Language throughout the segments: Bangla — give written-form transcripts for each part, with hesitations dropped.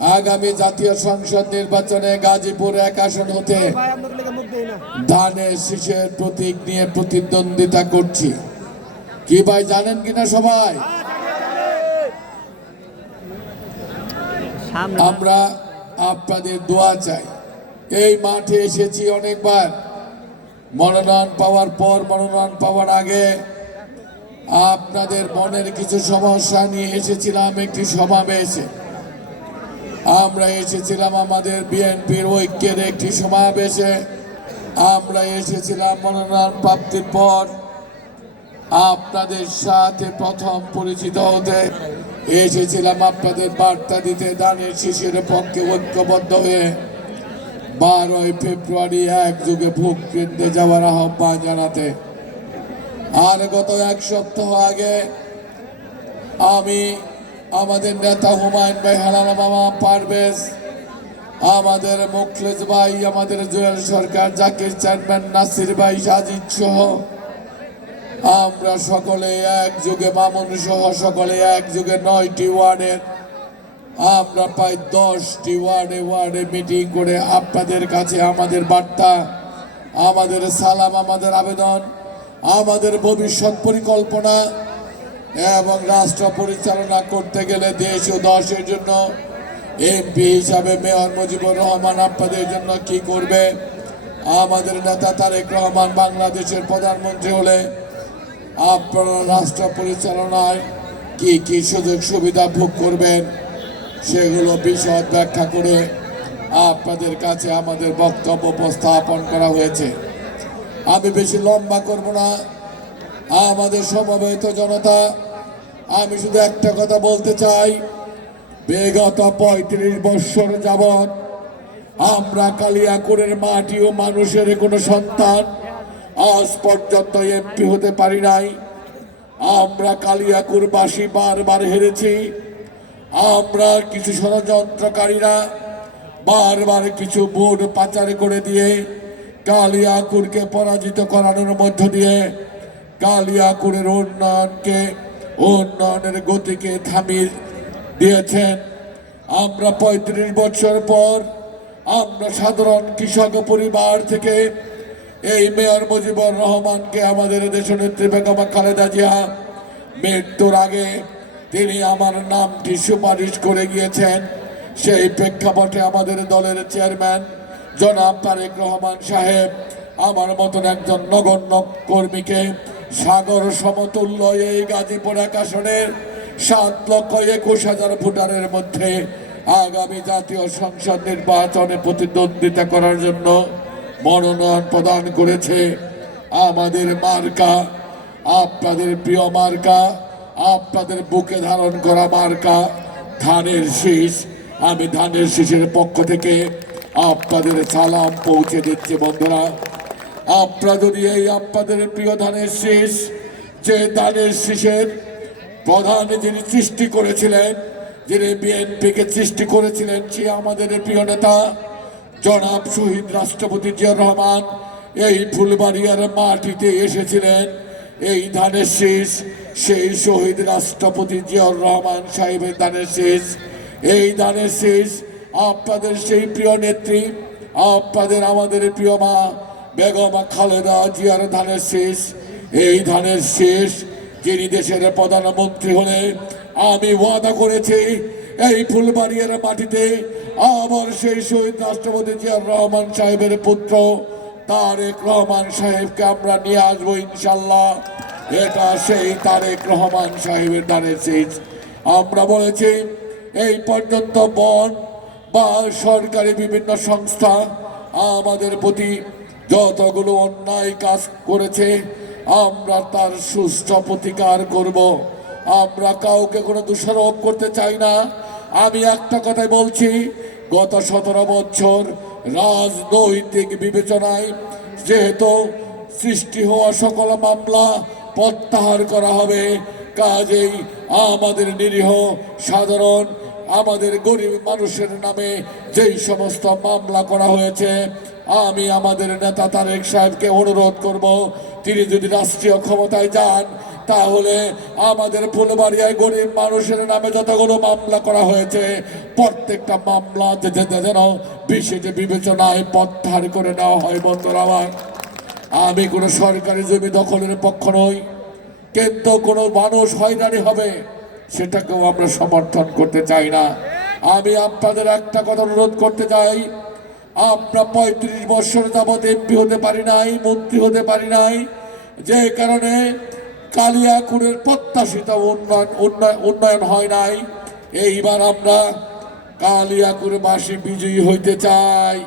আগামী জাতীয় সংসদ নির্বাচনে গাজীপুর 1 আসন হতে ধানের শীষের প্রতীক নিয়ে প্রতিদ্বন্দ্বিতা করছি। কি ভাই জানেন কিনা সবাই? আমরা আপনাদের দোয়া চাই। এই মাঠে এসেছি অনেকবার, মনোনয়ন পাওয়ার পর, মনোনয়ন পাওয়ার আগে আপনাদের মনের কিছু সমস্যা নিয়ে এসেছিলাম একটি সমাবেশে। আমরা এসেছিলাম আমাদের বিএনপির ঐক্যের একটি সমাবেশে। আমরা এসেছিলাম মনোনয়ন প্রাপ্তির পর আপনাদের সাথে প্রথম পরিচিত হতে, এসেছিলাম আপনাদের বার্তা দিতে, ধানের শীষের পক্ষে ঐক্যবদ্ধ হয়ে 12 ফেব্রুয়ারি একযোগে ভোট কেন্দ্রে যাওয়ার আহ্বান জানাতে। আর গত 1 সপ্তাহ আগে আমি আমাদের নেতা হুমায়ুন ভাই, হালাল মামা পারভেজ, আমাদের মুখলেস ভাই, আমাদের জুয়েল সরকার, জাকির চেয়ারম্যান, নাসির ভাই, সাজিদ সহ আমরা সকলে একযোগে, মামুন সহ সকলে একযোগে 9টি ওয়ার্ডের আমরা প্রায় 10টি ওয়ার্ডে মিটিং করে আপনাদের কাছে আমাদের বার্তা, আমাদের সালাম, আমাদের আবেদন, আমাদের ভবিষ্যৎ পরিকল্পনা এবং রাষ্ট্র পরিচালনা করতে গেলে দেশ ও দশের জন্য এমপি হিসাবে মেয়র মুজিবুর রহমান আপনাদের জন্য কি করবে, আমাদের নেতা তারেক রহমান বাংলাদেশের প্রধানমন্ত্রী হলে আপনারা রাষ্ট্র পরিচালনায় কি কি সুযোগ সুবিধা ভোগ করবেন, সেগুলো বিশদ ব্যাখ্যা করে আপনাদের কাছে আমাদের বক্তব্য উপস্থাপন করা হয়েছে। আমি বেশি লম্বা করব না। আমাদের সমবেত জনতা, আমি শুধু একটা কথা বলতে চাই, বিগত 35 বছর যাবৎ আমরা কালিয়াকৈরের মাটি ও মানুষের কোনো সন্তান আজ পর্যন্ত এমপি হতে পারি নাই। আমরা কালিয়াকৈরবাসী বারবার হেরেছি। আমরা কিছু ষড়যন্ত্রকারীরা বারবার কিছু ভোট পাচার করে দিয়ে কালিয়াকৈরকে পরাজিত করানোর মধ্য দিয়ে কালিয়াকৈরের উন্নয়নের গতিকে থামিয়ে দিয়েছেন। আমরা 35 বছর পর আমরা সাধারণ কৃষক পরিবার থেকে এই মেয়র মুজিবুর রহমানকে, আমাদের দেশনেত্রী বেগম খালেদা জিয়া মৃত্যুর আগে তিনি আমার নামটি সুপারিশ করে গিয়েছেন। সেই প্রেক্ষাপটে আমাদের দলের চেয়ারম্যান জনাব তারেক রহমান সাহেব আমার মতন একজন নগণ্য কর্মীকে সাগর সমতুল্য এই গাজীপুর 1 আসনের 7,21,000 ভোটারের মধ্যে আগামী জাতীয় সংসদ নির্বাচনে প্রতিদ্বন্দ্বিতা করার জন্য মনোনয়ন প্রদান করেছে। আমাদের মার্কা, আপনাদের প্রিয় মার্কা, আপনাদের বুকে ধারণ করা মার্কা ধানের শীষ। আমি ধানের শীষের পক্ষ থেকে আপনাদের সালাম পৌঁছে দিচ্ছি। বন্ধুরা, আপনারা যদি এই আপনাদের প্রিয় ধানের শীষ, যে ধানের শীষের প্রধান যিনি সৃষ্টি করেছিলেন, যিনি বিএনপিকে সৃষ্টি করেছিলেন, সে আমাদের প্রিয় নেতা জনাব শহীদ রাষ্ট্রপতি জিয়াউর রহমান এই ফুলবাড়িয়ার মাটিতে এসেছিলেন। এই ধানের শীষ সেই শহীদ রাষ্ট্রপতি জিয়াউর রহমান সাহেবের ধানের শীষ। এই ধানের শীষ আপনাদের সেই প্রিয় নেত্রী, আপনাদের আমাদের প্রিয় মা বেগম খালেদা জিয়ার ধানের শীষ। এই ধানের শীষ যিনি দেশের প্রধানমন্ত্রী হলে আমি ওয়াদা করেছি এই ফুলবাড়িয়ার মাটিতে আবার সেই শহীদ রাষ্ট্রপতি জিয়াউর রহমান সাহেবের পুত্র তারেক রহমান সাহেবকে আমরা নিয়ে আসবো ইনশাল্লাহ। এটা সেই তারেক রহমান সাহেবের ধানের শীষ। আমরা বলেছি এই পর্যন্ত বন বা সরকারি বিভিন্ন সংস্থা আমাদের প্রতি যতগুলো অন্যায় কাজ করেছে আমরা তার সুষ্ঠু প্রতিকার করব। আমরা কাউকে কোনো দোষারোপ করতে চাই না। আমি একটা কথাই বলছি, গত 17 বছর রাজনৈতিক বিবেচনায় যেহেতু সৃষ্টি হওয়া সকল মামলা প্রত্যাহার করা হবে, কাজেই আমাদের নিরীহ সাধারণ, আমাদের গরিব মানুষের নামে যেই সমস্ত মামলা করা হয়েছে, আমি আমাদের নেতা তারেক সাহেবকে অনুরোধ করব, তিনি যদি রাষ্ট্রীয় ক্ষমতায় যান তাহলে আমাদের ফুলবাড়িয়ায় গরিব মানুষের নামে যতগুলো মামলা করা হয়েছে প্রত্যেকটা মামলা যেন বিশেষ বিবেচনায় প্রত্যাহার করে নেওয়া হয়। বন্ধুরা আমার, আমি কোনো সরকারি জমি দখলের পক্ষ নই, কিন্তু কোনো মানুষ হয়রানি হবে সেটাকেও আমরা সমর্থন করতে চাই না। আমি আপনাদের একটা কথা অনুরোধ করতে চাই, আমরা ৩৫ বছর যাবৎ এমপি হতে পারি নাই, মন্ত্রী হতে পারি নাই, যে কারণে কালিয়াকুড়ের প্রত্যাশিত উন্নয়ন হয় নাই। এইবার আমরা কালিয়াকুড়বাসী বিজয়ী হইতে চাই।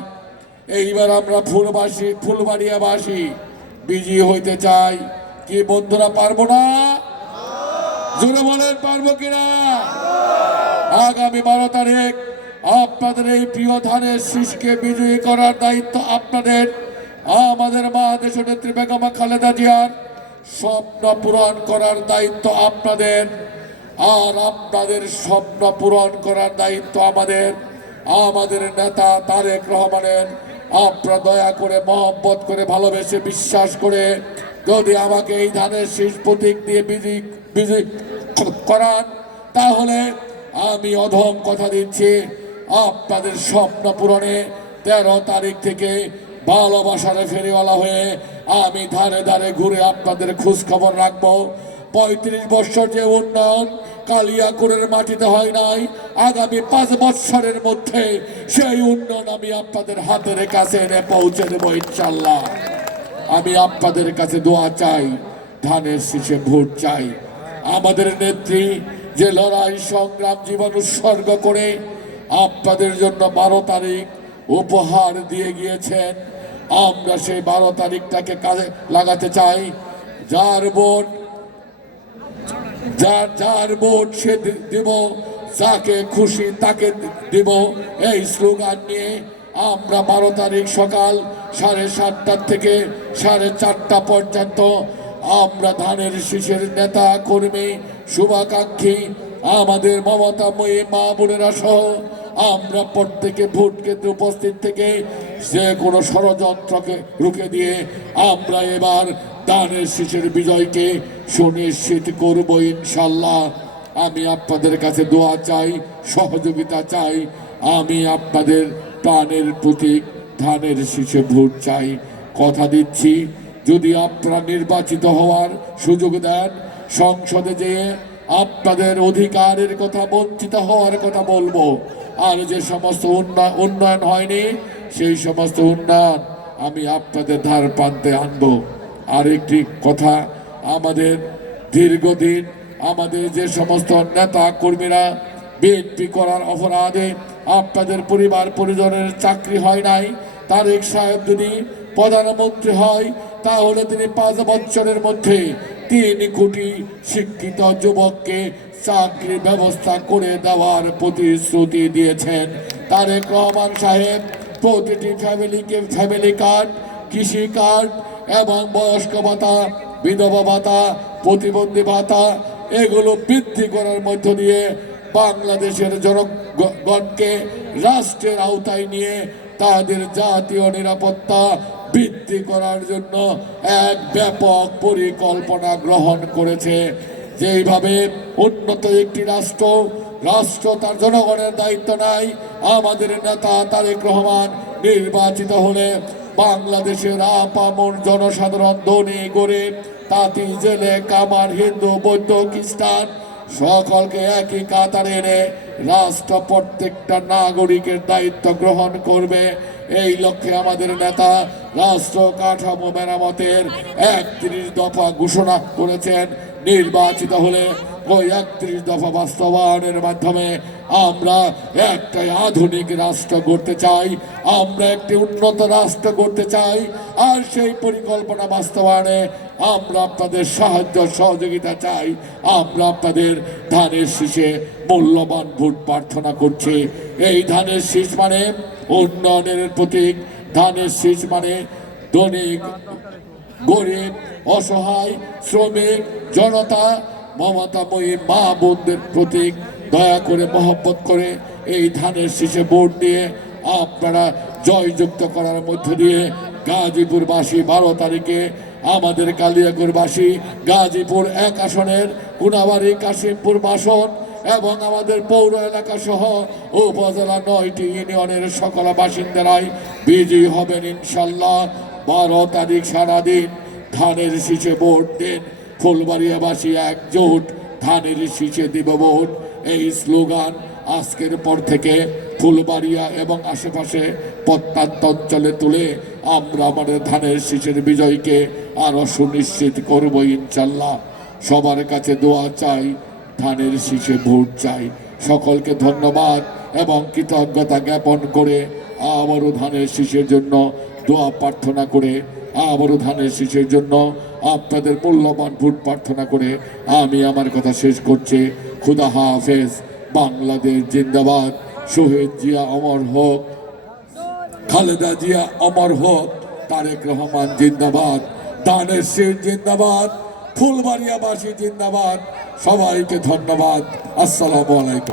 এইবার আমরা ফুলবাড়িয়াবাসী বিজয়ী হইতে চাই। কি বন্ধুরা, পারবো না? জোরে বলেন, পারবো কিনা? আগামী 12 তারিখ আপনাদের এই প্রিয় ধানের শীষকে বিজয়ী করার দায়িত্ব আপনাদের। আমাদের মা দেশনেত্রী বেগম খালেদা জিয়ার স্বপ্ন পূরণ করার দায়িত্ব আপনাদের, আর আপনাদের স্বপ্ন পূরণ করার দায়িত্ব আমাদের। আমাদের নেতা তারেক রহমানের আপনারা দয়া করে, মহব্বত করে, ভালোবেসে, বিশ্বাস করে যদি আমাকে এই ধানের শীষ প্রতীক দিয়ে বিজয়ী করান, তাহলে আমি অধম কথা দিচ্ছি, আপনাদের স্বপ্ন পূরণে 13 তারিখ থেকে ভালোবাসার ফেরিওয়ালা হয়ে আমি ধারে ধারে ঘুরে আপনাদের খোঁজ খবর রাখবো। 35 বছর যে উন্নয়ন কালিয়াকুড়ের মাটিতে হয় নাই, আগামী 5 বছরের মধ্যে সেই উন্নয়ন আমি আপনাদের হাতের কাছে এনে পৌঁছে দেবো ইনশাল্লাহ। আমি আপনাদের কাছে দোয়া চাই, ধানের শীষে ভোট চাই। আমাদের নেত্রী যে লড়াই সংগ্রাম জীবন উৎসর্গ করে আপনাদের জন্য 12 তারিখ উপহার দিয়ে গিয়েছেন, আমরা সেই 12 তারিখটাকে কাজে লাগাতে চাই। যার ভোট সে দিব, যাকে খুশি তাকে দিব, এই স্লোগান নিয়ে আমরা 12 তারিখ সকাল 7:30 থেকে 4:30 পর্যন্ত আমরা ধানের শীষের নেতা কর্মী শুভাকাঙ্ক্ষী আমাদের মমতাময়ী মা বোনেরা সহ আমরা প্রত্যেকে ভোট কেন্দ্রে উপস্থিত থেকে যে কোনো ষড়যন্ত্রকে রুখে দিয়ে আমরা এবার ধানের শীষের বিজয়কে সুনিশ্চিত করব ইনশাল্লাহ। আমি আপনাদের কাছে দোয়া চাই, সহযোগিতা চাই। আমি আপনাদের প্রাণের প্রতীক ধানের শীষে ভোট চাই। কথা দিচ্ছি, যদি আপনারা নির্বাচিত হওয়ার সুযোগ দেন, সংসদে যেয়ে আপনাদের অধিকারের কথা, বঞ্চিত হওয়ার কথা বলবো। আর যে সমস্ত উন্নয়ন হয়নি সেই সমস্ত উন্নয়ন আমি আপনাদের ধার প্রান্তে আনবো। আর একটি কথা, আমাদের দীর্ঘদিন আমাদের যে সমস্ত নেতা কর্মীরা বিএনপি করার অপরাধে আপনাদের পরিবার পরিজনের চাকরি হয় নাই, তারেক সাহেব যদি প্রধানমন্ত্রী হয় তাহলে তিনি 5 বছরের মধ্যে 3 কোটি শিক্ষিত যুবককে চাকরির ব্যবস্থা করে দেওয়ার প্রতিশ্রুতি দিয়েছেন। তারেক রহমান সাহেব প্রতিটি ফ্যামিলি কার্ড, কৃষি কার্ড এবং বয়স্ক ভাতা, বিধবা ভাতা, প্রতিবন্ধী ভাতা এগুলো বৃদ্ধি করার মধ্য দিয়ে বাংলাদেশের জনগণকে রাষ্ট্রের আওতায় নিয়ে তাদের জাতীয় নিরাপত্তা বৃদ্ধি করার জন্য এক ব্যাপক পরিকল্পনা গ্রহণ করেছে। যেইভাবে উন্নত একটি রাষ্ট্র তার জনগণের দায়িত্ব নেয়, আমাদের নেতা তারেক রহমান নির্বাচিত হলে বাংলাদেশের আপামর জনসাধারণ, ধনী গরিব, তাঁতি জেলে কামার, হিন্দু বৌদ্ধ খ্রিস্টান সকলকে একই কাতারে এনে রাষ্ট্র প্রত্যেকটা নাগরিকের দায়িত্ব গ্রহণ করবে। এই লক্ষ্যে আমাদের নেতা রাষ্ট্র কাঠামো মেরামতের 31 দফা ঘোষণা করেছেন। নির্বাচিত হলে ওই 31 দফা বাস্তবায়নের মাধ্যমে আমরা একটা আধুনিক রাষ্ট্র গড়তে চাই, আমরা একটি উন্নত রাষ্ট্র গড়তে চাই। আর সেই পরিকল্পনা বাস্তবায়নে আমরা আপনাদের সাহায্য সহযোগিতা চাই। আমরা আপনাদের ধানের শীষে মূল্যবান ভোট প্রার্থনা করছি। এই ধানের শীষ মানে উন্নয়নের প্রতীক, ধানের শীষ মানে ধনিক গরিব, অসহায়, শ্রমিক, জনতা, মমতাময়ী মা বোনদের প্রতীক। দয়া করে, মহব্বত করে এই ধানের শীষে ভোট দিয়ে আপনারা জয়যুক্ত করার মধ্য দিয়ে গাজীপুরবাসী 12 তারিখে আমাদের কালিয়াকৈরবাসী গাজীপুর 1 আসনের কোনাবাড়ি কাশিমপুর বাসন এবং আমাদের পৌর এলাকা সহ উপজেলা 9টি ইউনিয়নের সকল বাসিন্দারাই বিজয়ী হবেন ইনশাল্লাহ। 12 তারিখ সারাদিন ধানের শীষে ভোট দিন, ফুলবাড়িয়াবাসী একজোট, ধানের শীষে দিব ভোট। এই স্লোগান আজকের পর থেকে ফুলবাড়িয়া এবং আশেপাশে প্রত্যন্ত অঞ্চলে তুলে আমরা আমাদের ধানের শীষের বিজয়কে আরো সুনিশ্চিত করব ইনশাল্লাহ। সবার কাছে দোয়া চাই, ধানের শীষে ভোট চাই। সকলকে ধন্যবাদ এবং কৃতজ্ঞতা জ্ঞাপন করে আবারও ধানের শীষের জন্য দোয়া প্রার্থনা করে, আবারও ধানের শীষের জন্য আপনাদের মূল্যবান ভোট প্রার্থনা করে আমি আমার কথা শেষ করছি। খুদা হাফেজ। বাংলাদেশ জিন্দাবাদ। শহীদ জিয়া অমর হোক, খালেদা জিয়া অমর হোক, তারেক রহমান জিন্দাবাদ, ধানের শীষ জিন্দাবাদ, ফুলবাড়িয়াবাসী জিন্দাবাদ। সবাইকে ধন্যবাদ। আসসালামু আলাইকুম।